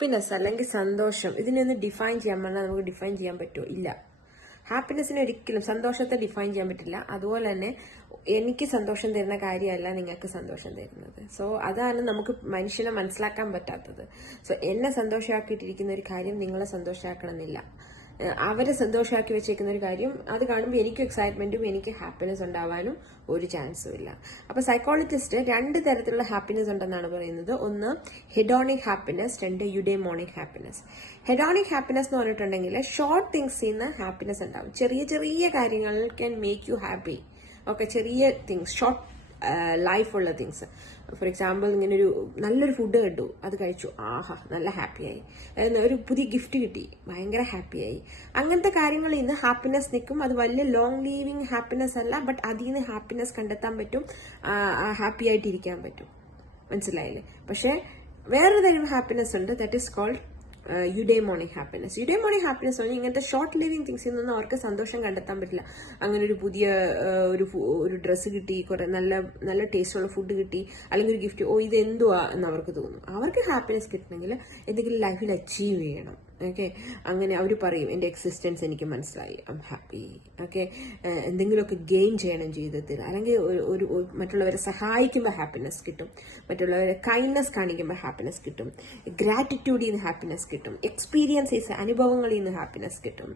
Happiness അല്ലെങ്കിൽ സന്തോഷം ഇതിനൊന്ന് ഡിഫൈൻ ചെയ്യാൻ പറഞ്ഞാൽ നമുക്ക് ഡിഫൈൻ ചെയ്യാൻ പറ്റുമോ? ഇല്ല. ഹാപ്പിനെസ്സിനെ ഒരിക്കലും സന്തോഷത്തെ ഡിഫൈൻ ചെയ്യാൻ പറ്റില്ല. അതുപോലെ തന്നെ എനിക്ക് സന്തോഷം തരുന്ന കാര്യമല്ല നിങ്ങൾക്ക് സന്തോഷം തരുന്നത്. സോ അതാണ് നമുക്ക് മനുഷ്യനെ മനസ്സിലാക്കാൻ പറ്റാത്തത്. സോ എന്നെ സന്തോഷമാക്കിയിട്ടിരിക്കുന്ന ഒരു കാര്യം നിങ്ങളെ സന്തോഷമാക്കണമെന്നില്ല. അവരെ സന്തോഷമാക്കി വെച്ചേക്കുന്ന ഒരു കാര്യം അത് കാണുമ്പോൾ എനിക്ക് എക്സൈറ്റ്മെന്റും എനിക്ക് ഹാപ്പിനെസ് ഉണ്ടാവാനും ഒരു ചാൻസും ഇല്ല. അപ്പൊ സൈക്കോളജിസ്റ്റ് 2 തരത്തിലുള്ള ഹാപ്പിനെസ് ഉണ്ടെന്നാണ് പറയുന്നത്. ഒന്ന് hedonic happiness, 2 eudaimonic happiness. Hedonic happiness എന്ന് പറഞ്ഞിട്ടുണ്ടെങ്കിൽ ഷോർട്ട് തിങ്സിൽ നിന്ന് ഹാപ്പിനെസ് ഉണ്ടാവും. ചെറിയ ചെറിയ കാര്യങ്ങൾ can make you happy. Okay, ചെറിയ തിങ്സ്, ഷോർട്ട് ലൈഫുള്ള തിങ്സ്. ഫോർ എക്സാമ്പിൾ, ഇങ്ങനെ ഒരു നല്ലൊരു ഫുഡ് കണ്ടു, അത് കഴിച്ചു, ആഹാ നല്ല ഹാപ്പിയായി. ഒരു പുതിയ ഗിഫ്റ്റ് കിട്ടി, ഭയങ്കര ഹാപ്പിയായി. അങ്ങനത്തെ കാര്യങ്ങളിൽ നിന്ന് ഹാപ്പിനെസ് നിൽക്കും. അത് വലിയ ലോങ് ലീവിങ് ഹാപ്പിനെസ് അല്ല, ബട്ട് അതിൽ നിന്ന് ഹാപ്പിനെസ് കണ്ടെത്താൻ പറ്റും, ഹാപ്പി ആയിട്ടിരിക്കാൻ പറ്റും. മനസ്സിലായില്ലേ? പക്ഷെ വേറൊരു തരം ഹാപ്പിനെസ് ഉണ്ട്, that is called eudaimonic happiness. Eudaimonic happiness പറഞ്ഞാൽ ഇങ്ങനത്തെ ഷോർട്ട് ലിവിങ് തിങ്സിൽ നിന്നും അവർക്ക് സന്തോഷം കണ്ടെത്താൻ പറ്റില്ല. അങ്ങനെ ഒരു പുതിയ ഒരു ഡ്രസ്സ് കിട്ടി, കുറെ നല്ല നല്ല ടേസ്റ്റുള്ള ഫുഡ് കിട്ടി, അല്ലെങ്കിൽ ഒരു ഗിഫ്റ്റ്, ഇത് എന്തുവാ എന്ന് അവർക്ക് തോന്നും. അവർക്ക് ഹാപ്പിനെസ് കിട്ടണമെങ്കിൽ എന്തെങ്കിലും ലൈഫിൽ അച്ചീവ് ചെയ്യണം. ഓക്കെ, അങ്ങനെ അവർ പറയും എൻ്റെ എക്സിസ്റ്റൻസ് എനിക്ക് മനസ്സിലായി, ഐ എം ഹാപ്പി. ഓക്കെ, എന്തെങ്കിലുമൊക്കെ ഗെയിൻ ചെയ്യണം ജീവിതത്തിൽ, അല്ലെങ്കിൽ ഒരു മറ്റുള്ളവരെ സഹായിക്കുമ്പോൾ ഹാപ്പിനെസ് കിട്ടും, മറ്റുള്ളവരെ കൈൻഡ്നെസ് കാണിക്കുമ്പോൾ ഹാപ്പിനെസ് കിട്ടും, ഗ്രാറ്റിറ്റ്യൂഡിൽ നിന്ന് ഹാപ്പിനെസ് കിട്ടും, എക്സ്പീരിയൻസസ് അനുഭവങ്ങളിൽ നിന്ന് ഹാപ്പിനെസ് കിട്ടും.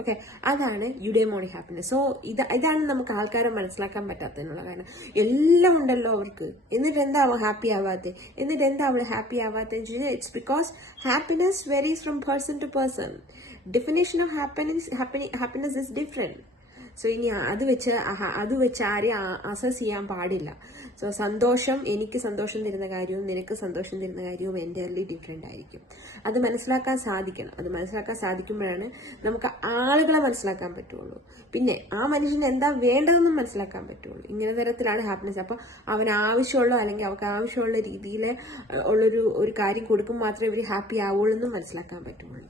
ഓക്കെ, അതാണ് യുഡേമോണിക് ഹാപ്പിനെസ്. സോ ഇതാണ് നമുക്ക് ആൾക്കാരെ മനസ്സിലാക്കാൻ പറ്റാത്തതിനുള്ള കാരണം. എല്ലാം ഉണ്ടല്ലോ അവർക്ക്, എന്നിട്ട് എന്താ അവൾ ഹാപ്പി ആവാത്തെ, എന്നിട്ട് എന്താ അവൾ ഹാപ്പി ആവാത്തെ? It's because happiness varies from person to person. Definition of happiness is different. So ഇനി അത് വെച്ച് ആരെയും അസസ് ചെയ്യാൻ പാടില്ല. സോ സന്തോഷം, എനിക്ക് സന്തോഷം തരുന്ന കാര്യവും നിനക്ക് സന്തോഷം തരുന്ന കാര്യവും എൻ്റയർലി ഡിഫറെൻ്റ് ആയിരിക്കും. അത് മനസ്സിലാക്കാൻ സാധിക്കണം. അത് മനസ്സിലാക്കാൻ സാധിക്കുമ്പോഴാണ് നമുക്ക് ആളുകളെ മനസ്സിലാക്കാൻ പറ്റുള്ളൂ. പിന്നെ ആ മനുഷ്യന് എന്താ വേണ്ടതെന്നും മനസ്സിലാക്കാൻ പറ്റുള്ളൂ. ഇങ്ങനെ തരത്തിലാണ് ഹാപ്പിനെസ്. അപ്പോൾ അവന് ആവശ്യമുള്ള അല്ലെങ്കിൽ അവർക്ക് ആവശ്യമുള്ള രീതിയിൽ ഒരു കാര്യം കൊടുക്കുമ്പോൾ മാത്രമേ ഇവർ ഹാപ്പി ആവുള്ളൂ എന്നും മനസ്സിലാക്കാൻ പറ്റുള്ളൂ.